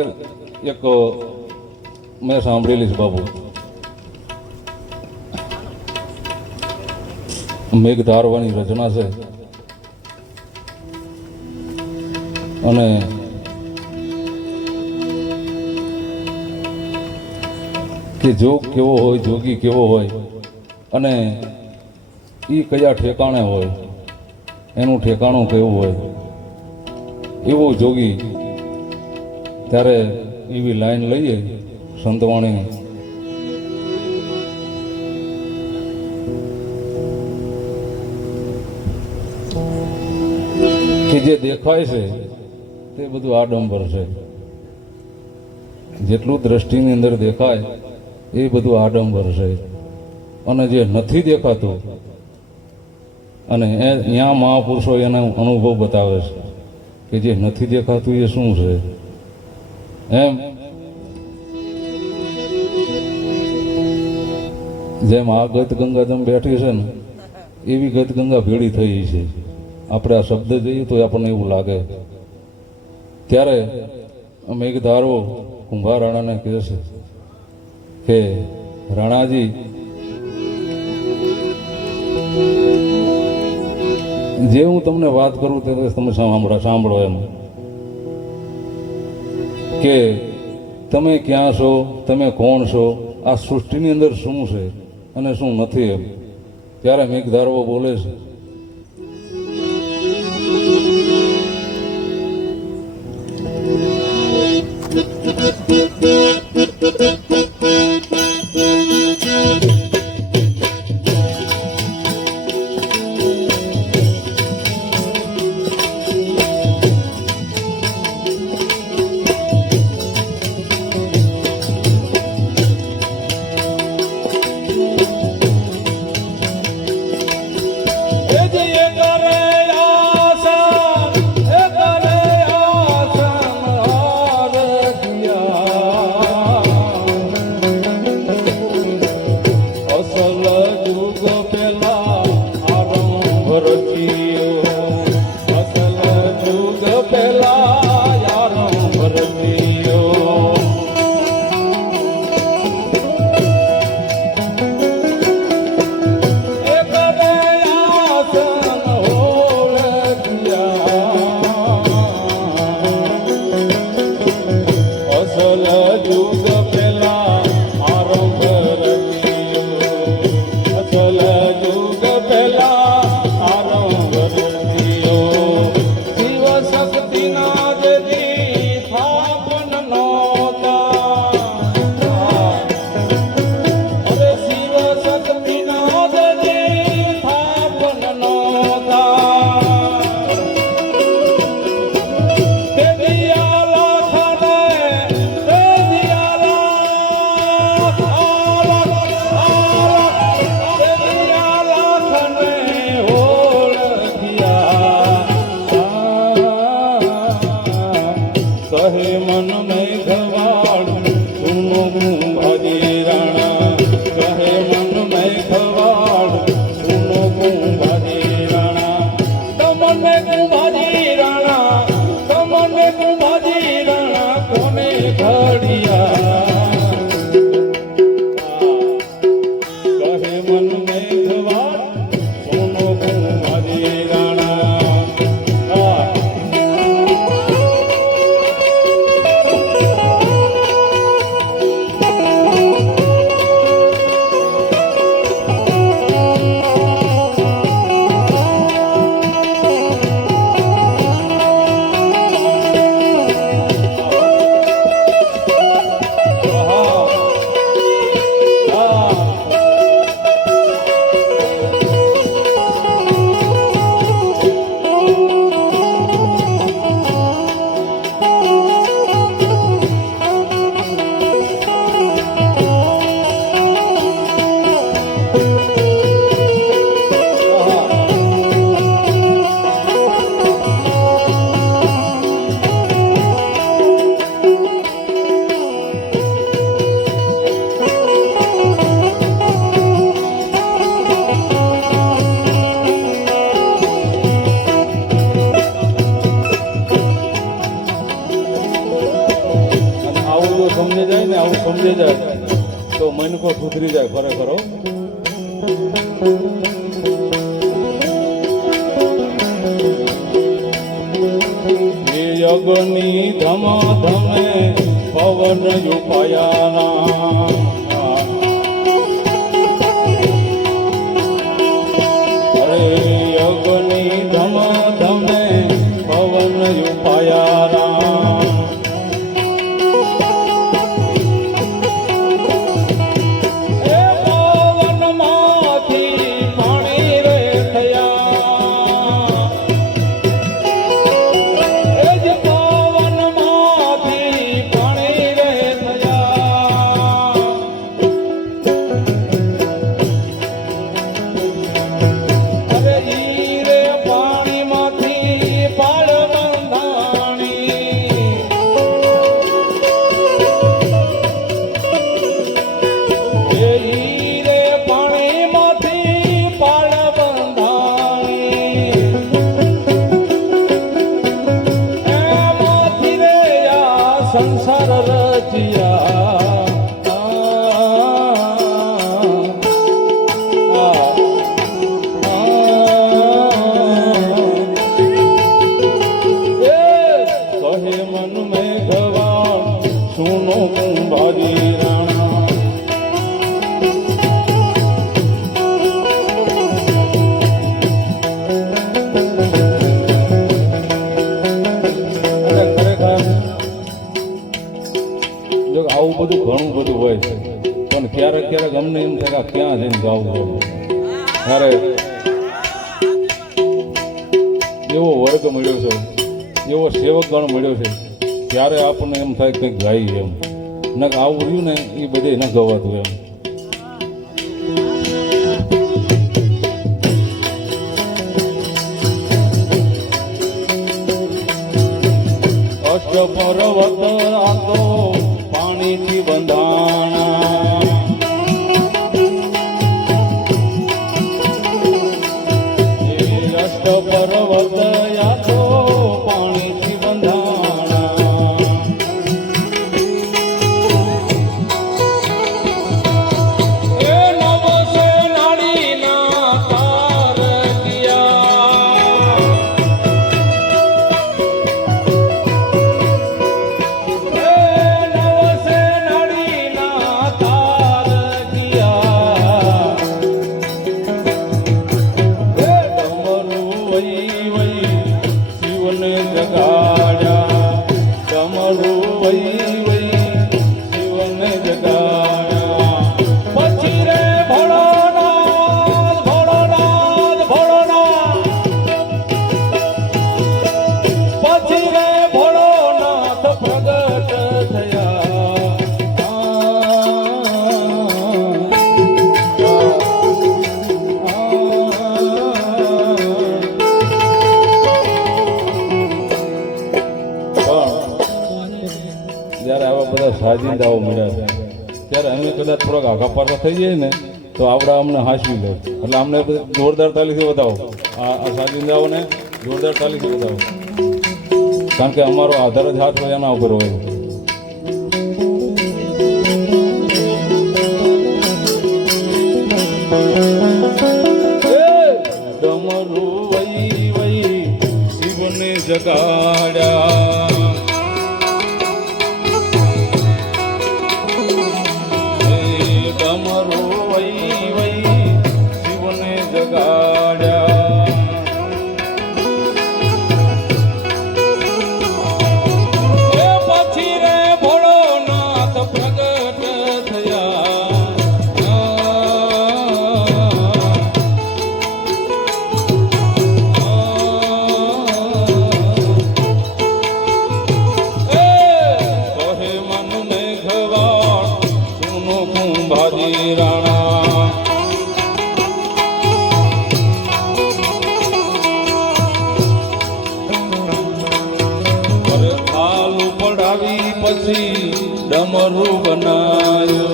એક મેં સાંભળેલી છે બાબુ, મેઘ ધારવાની રચના છે અને કે જોગ કેવો હોય, જોગી કેવો હોય અને એ કયા ઠેકાણે હોય, એનું ઠેકાણું કેવું હોય, એવો જોગી. ત્યારે એવી લાઈન લઈએ સંતવાણી, કે જે દેખાય છે તે બધું આડંબર છે. જેટલું દ્રષ્ટિની અંદર દેખાય એ બધું આડંબર છે, અને જે નથી દેખાતું અને અહીંયા મહાપુરુષો એનો અનુભવ બતાવે છે કે જે નથી દેખાતું એ શું છે. એમ જેમ આ ગત ગંગા જેમ બેઠી છે ને એવી ગત ગંગા ભેળી થઈ છે. આપણે આ શબ્દ જઈએ તો આપણને એવું લાગે. ત્યારે મેઘધારો કુંભાર રાણાને કહે છે કે રાણાજી, જે હું તમને વાત કરું તે તમે સાંભળો એમ, કે તમે ક્યાં છો, તમે કોણ છો, આ સૃષ્ટિની અંદર શું છે અને શું નથી એમ. ત્યારે મેઘધારવો બોલે છે જો સમજે જાય ને આવું સમજે જાય તો મનકો સુધરી જાય ખરેખર હો. એ યજ્ઞની ધમ ધમે પવન યુપાયાના યજ્ઞની ધમ ધમે પવન યુપાયાના એ પવનમાંથી પાણી રે થયા એ જ પવનમાંથી પાણી રે થયા સંસાર રચિયા કહે મન મેં ગવા સુનો કુંભારી રાણા આવું બધું ઘણું બધું હોય છે પણ ક્યારેક ક્યારેક અમને એમ થાય કે ક્યાં જઈને ગાવું ત્યારે એવો વર્ગ મળ્યો છે એવો સેવક ગણ મળ્યો છે ત્યારે આપણને એમ થાય કંઈક ગાઈ એમ ન આવું રહ્યું ને એ બધે ન ગવાતું એમ. અષ્ટ પર્વત આતો પાણીથી બંધાણા અષ્ટ પર્વત યાતો પાણીથી બંધાણા એ નવસે નાડીના તાર ગયા જ્યારે આવા બધા સાજિંદાઓ મળ્યા છે ત્યારે અમે કદાચ થોડાક આઘા પાછા થઈ જાય ને તો આપણે અમને હાંસવી લે એટલે અમને જોરદાર તાલીથી વધાવો આ સાજિંદાઓને જોરદાર તાલીથી વધાવો કારણ કે અમારો આધાર જ હાથ હોય એના ઉપર હોય. ડમરું વઈ વઈ શિવને જગાડ્યા ડમરું વઈ વઈ શિવને જગાડ્યા એ પછી રે ભોળોનાથ પ્રગટ થયા કહે મન ને ઘવા સુનો કુંભારી રાણા થાલ પડાવી પછી ડમરું બનાયો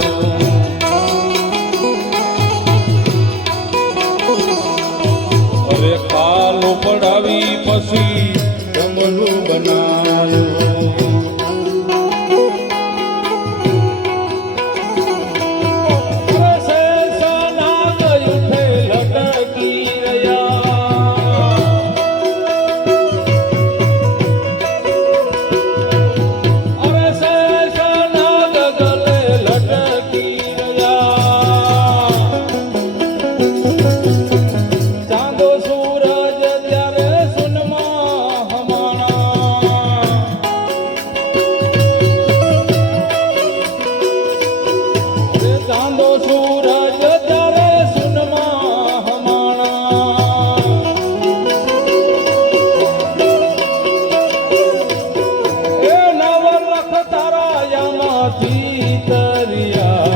અરે થાલ પડાવી પછી ડમરું બનાયો સૂરજ ત્યારે સુનમાં હમાણા એ નવલખ તારાયામાંથી તરિયા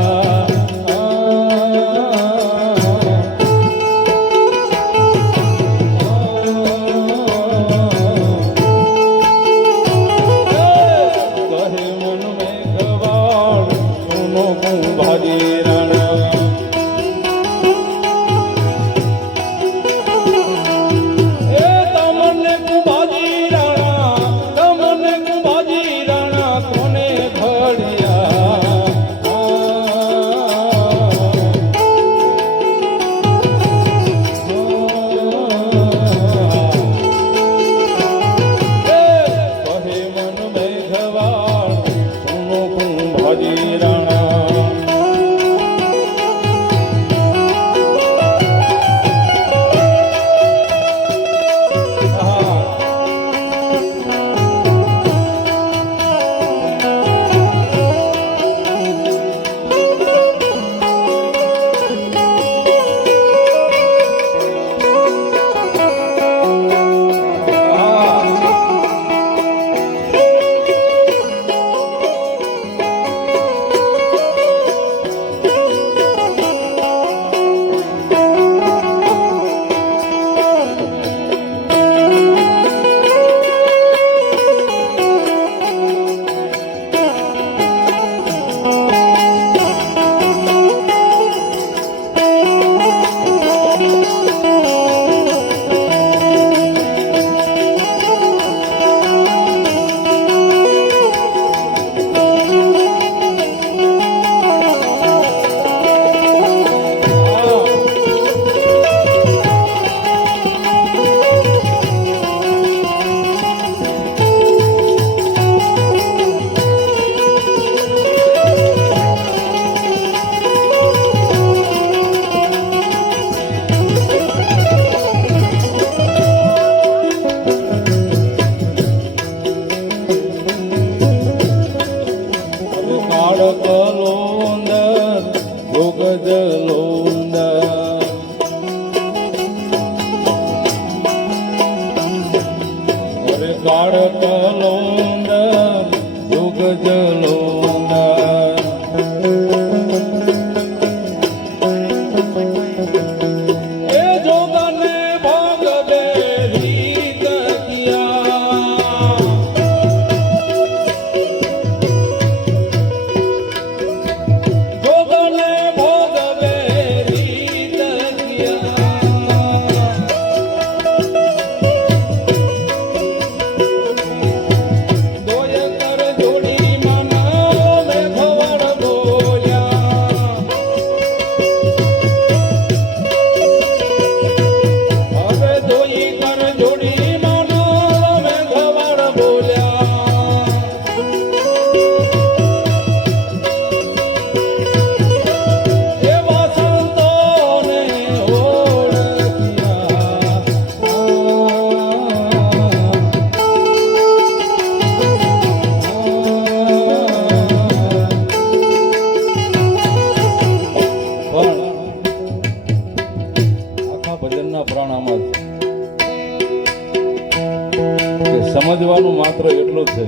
સમજવાનું માત્ર એટલું છે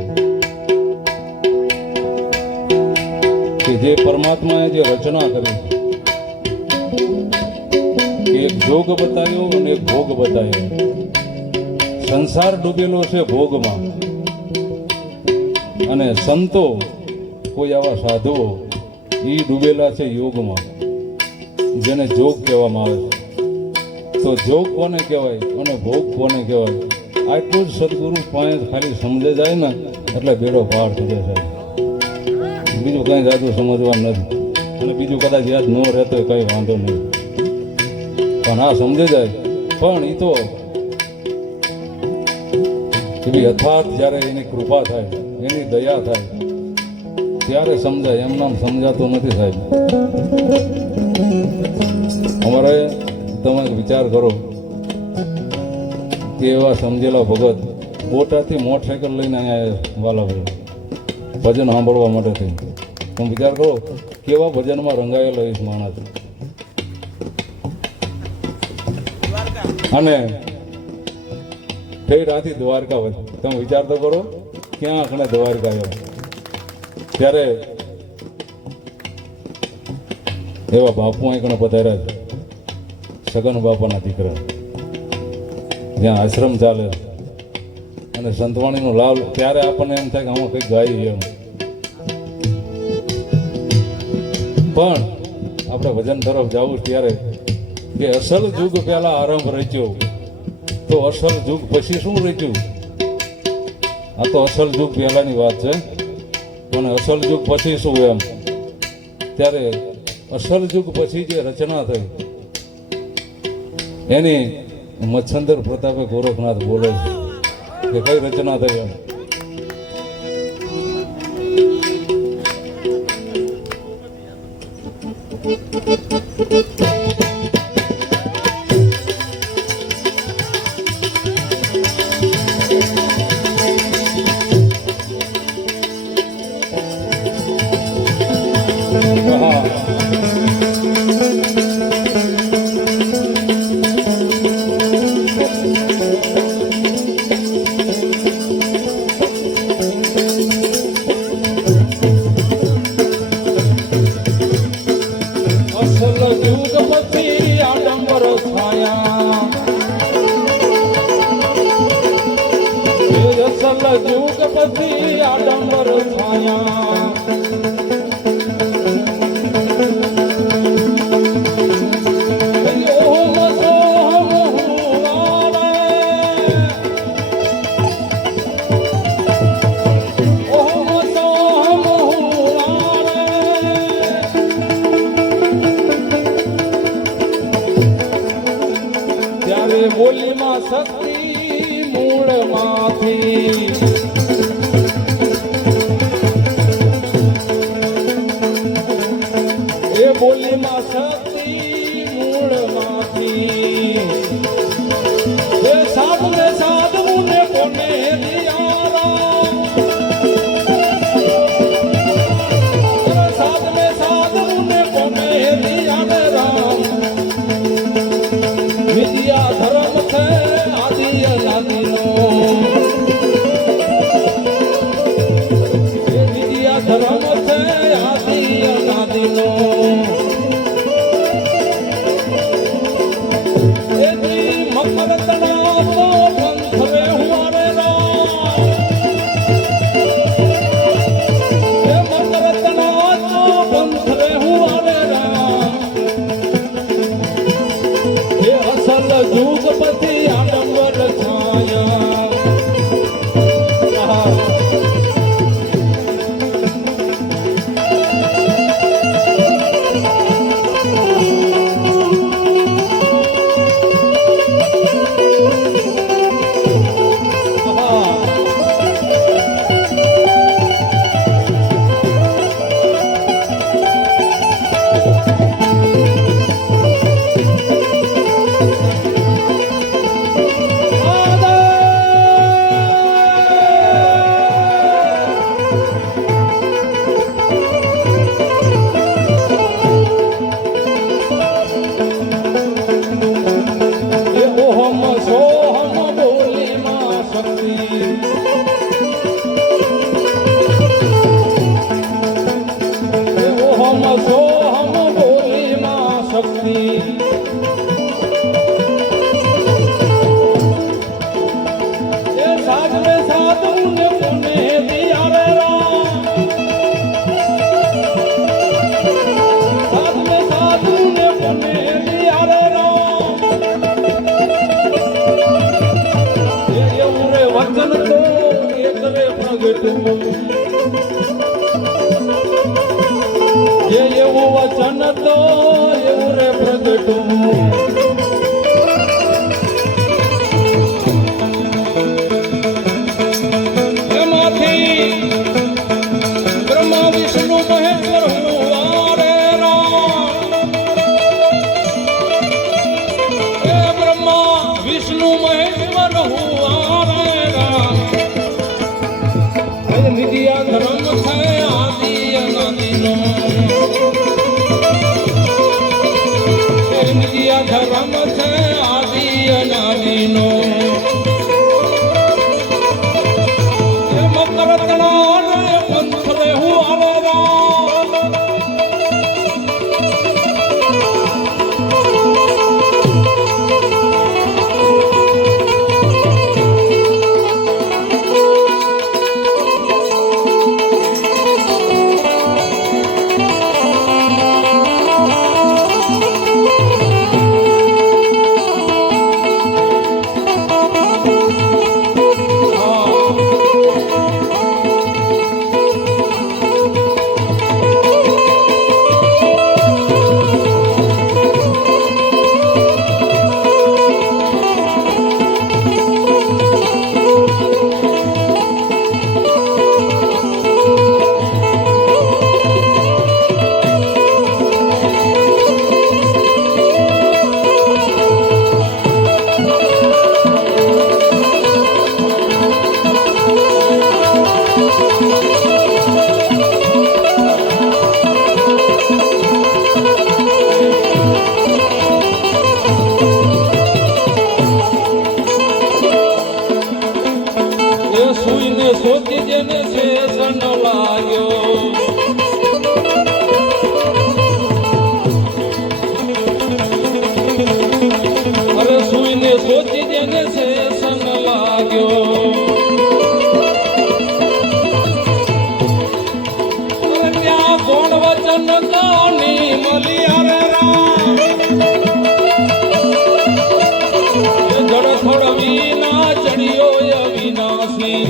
કે જે પરમાત્માએ જે રચના કરી એક જોગ બતાવ્યો અને એક ભોગ બતાવ્યો. સંસાર ડૂબેલો છે ભોગમાં અને સંતો કોઈ આવા સાધુઓ એ ડૂબેલા છે યોગમાં, જેને જોગ કહેવામાં આવે છે. તો જોગ કોને કહેવાય અને ભોગ કોને કહેવાય આટલું જ સદગુરુ પાસે ખાલી સમજે જાય ને એટલે બેડો પાર થઈ જાય. બીજું કંઈ જાદુ સમજવાનું નથી અને બીજું કદાચ યાદ ન રહેતો હોય કંઈ વાંધો નહીં, પણ આ સમજે જાય. પણ એ તો એવી અથાત જ્યારે એની કૃપા થાય, એની દયા થાય ત્યારે સમજાય, એમ નામ સમજાતો નથી સાહેબ. અમારે તમે વિચાર કરો કે એવા સમજેલા ભગત બોટાથી મોટરસાઇકલ લઈને અહીંયા વાલાભાઈ ભજન સાંભળવા માટે થઈ, તમે વિચાર કરો કેવા ભજનમાં રંગાયેલો એ માણસ. અને ઠેર આથી દ્વારકા હોય, તમે વિચાર તો કરો ક્યાં આખણે દ્વારકા આવ્યો. ત્યારે એવા બાપુ અહીં પધાર્યા છે, સગન બાપાના દીકરા, જ્યાં આશ્રમ ચાલે અને સંતવાણીનો લાભ. ત્યારે આપણને એમ થાય કે આમાં કંઈક ગાય એમ, પણ આપણે ભજન તરફ જવું ત્યારે કે અસલ યુગ પહેલા આરંભ રચ્યો તો અસલ યુગ પછી શું રચ્યું. આ તો અસલ યુગ પહેલાની વાત છે, અને અસલ યુગ પછી શું એમ. ત્યારે અસલ યુગ પછી જે રચના થઈ એની મચ્છંદર પ્રતાપે ગોરખનાથ બોલે છે કે કઈ રચના થઈ એમ. જુગપતિ આડંબર છાયા ત્યારે બોલીમાં શક્તિ મૂળમાંથી બોલીમાં શક્તિ મૂળમાંથી એ સાધુને સાધુને કોને દિયારા સાધુને સાધુને કોને દિયાને રામ વિદ્યા ધર્મ છે આદિ અનાદિનો વિદ્યા ધર્મ છે આદિ અનાદિનો જુગપતિ આડંબર છાયા એવું વચન તો એવું રે પ્રગટું એમાંથી બ્રહ્મા વિષ્ણુ મહેશ્વર હુવારે રામ એ બ્રહ્મા વિષ્ણુ મહેશ્વર હુવારે રામ વિદ્યા ધર્મ છે આદિ અનાદિનો નંદાની મલિયા રે રામ એ જળથળ વિના ચડિયો અવિનાશી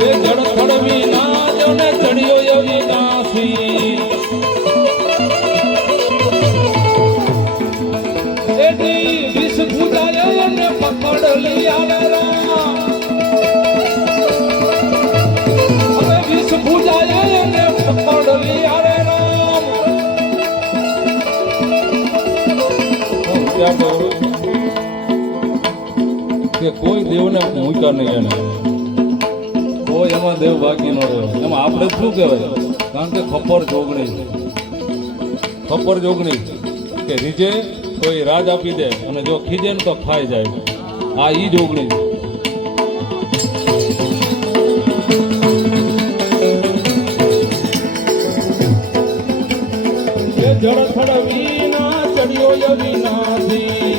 એ જળથળ વિના જને ચડિયો અવિનાશી એની વિષ ભૂજાય અને પકડ લીયા રે રામ હવે વિષ ભૂજાય અને પકડ લીયા રે રામ ક્યાં કરું કે કોઈ દેવને મૂક્યા નહીં એને કોઈ એમાં દેવ બાકી ન રહ્યો એમાં આપણે શું કહેવાય કારણ કે ખપ્પર જોગણી કે રીજે તો એ રાજ આપી દે અને જો ખીજે ને તો ખાઈ જાય આ ઈ જોગણી એ જળથળ વિના ચડિયો અવિનાશી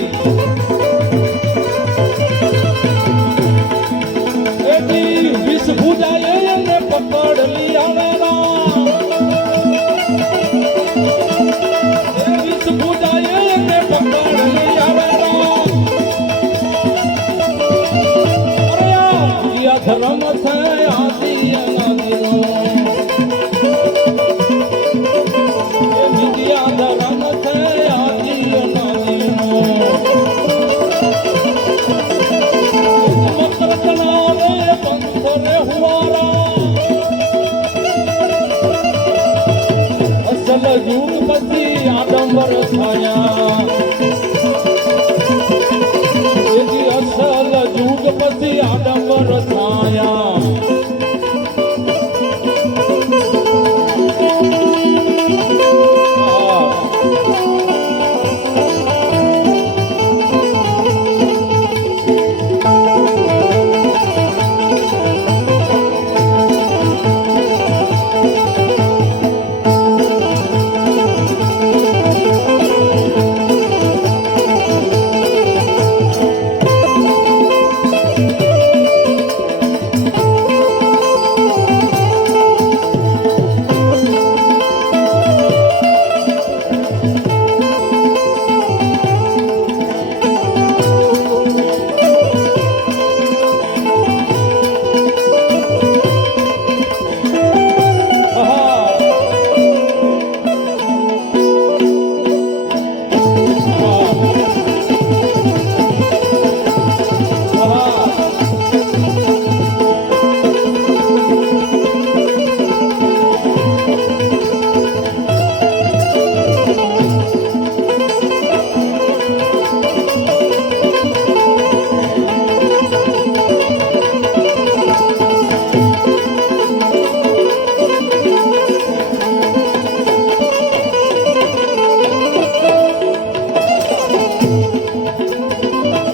એની વિષ ભૂજાય એને પકડ લીયા રામ એ વિષ ભૂજાય એને પકડ લીયા રામ અરે આ ધર્મ છે આદિ અનાદિનો એ વિદ્યા ધર્મ છે આદિ અનાદિનો મકર કનારે પંથ રે હુવારા અસલ યુગ પછી આડંબર છાયા એજી અસલ યુગ પછી આડંબર છાયા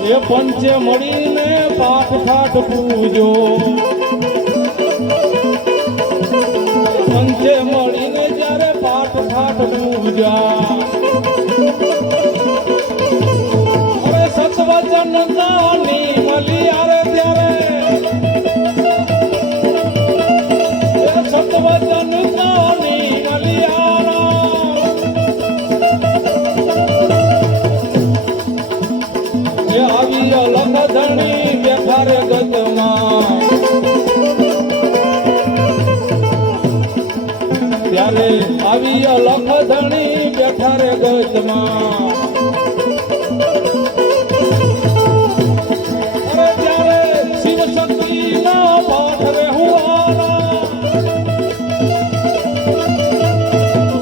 એ પંચે મળીને પાઠ ઠાઠ પૂજો પંચે મળીને જ્યારે પાઠ ઠાઠ પૂજા અરે સતવચન દાની મલિયા રે ત્યારે એ સતવચન દાની મલિયા એ આવી અલગ ધણી બેઠા રે ગતમાં ત્યારે આવી અલગ ધણી બેઠા રે ગતમાં અરે ત્યારે શિવ શક્તિ ના પાઠ રે હુવાના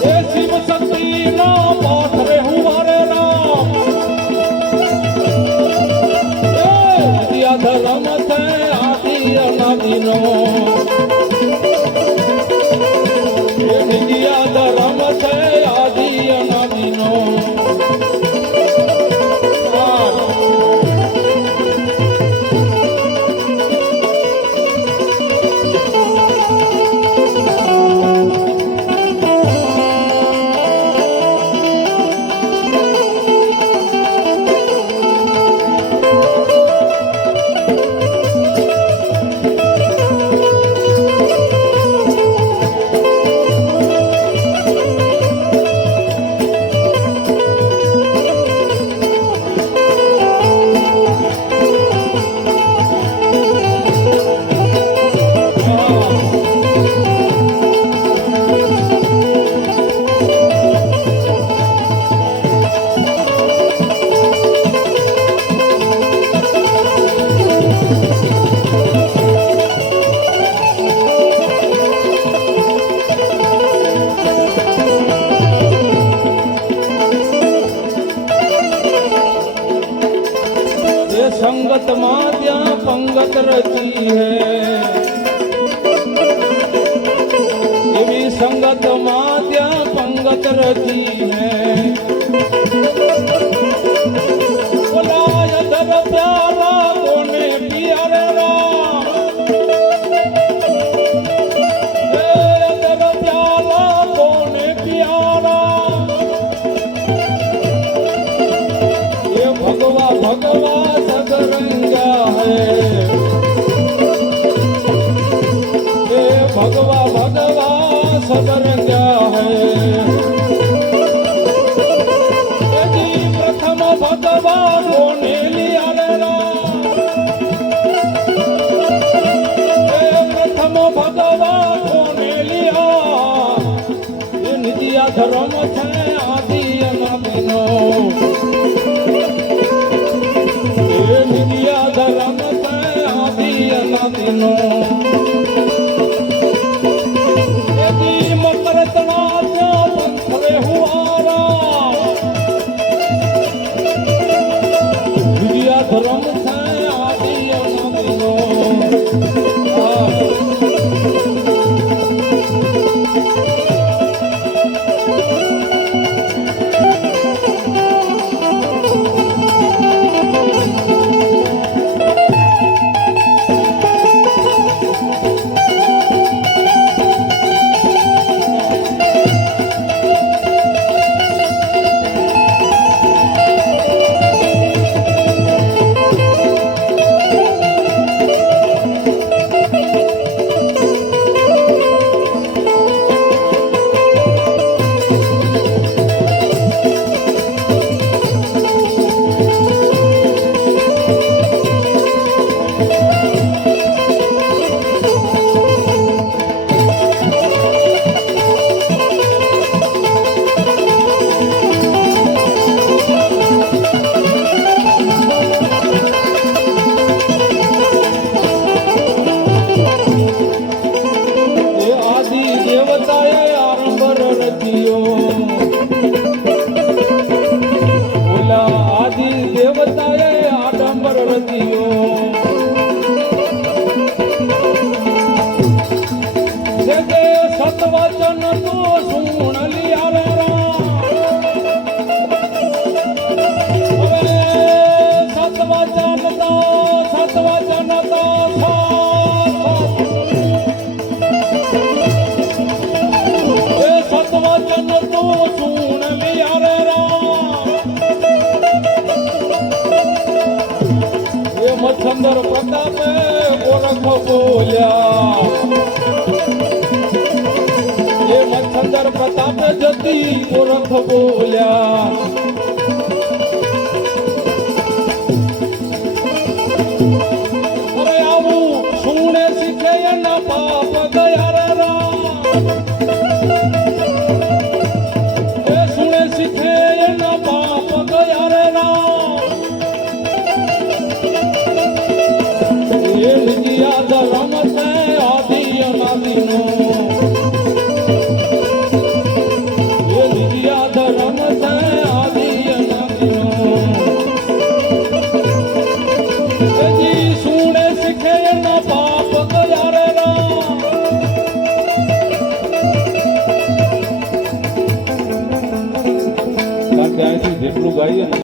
એ શિવ શક્તિ ના પાઠ રે હુવારે રામ ધર્મ છે આદિ અનાદિનો એ વિદ્યા ધર્મ છે આદિ અનાદિનો सबर क्या है ये जी प्रथम भगवान ने लिया रे राम ये प्रथम भगवान ने लिया ये निजिया धर्म है आदि अनादिनो ये निजिया धर्म है आदि अनादिनो ધર્મ થાય આદિ અનાદિનો સતવચન તો સુણ લિયા રે સતવચન તો સતવચન તો સુણ લિયા રે એ મચ્છંદર પ્રતાપે ગોરખ બોલ્યા એ મચ્છંદર પ્રતાપે જતી ગોરખ બોલ્યા હવે આવું સુણે શીખે એના પાપ ગયા રે એ સુણે શીખે એના પાપ ગયા રે એ નિજિયા ધર્મ છે આદિ અનાદિનો જેટલું ગાઈએ ને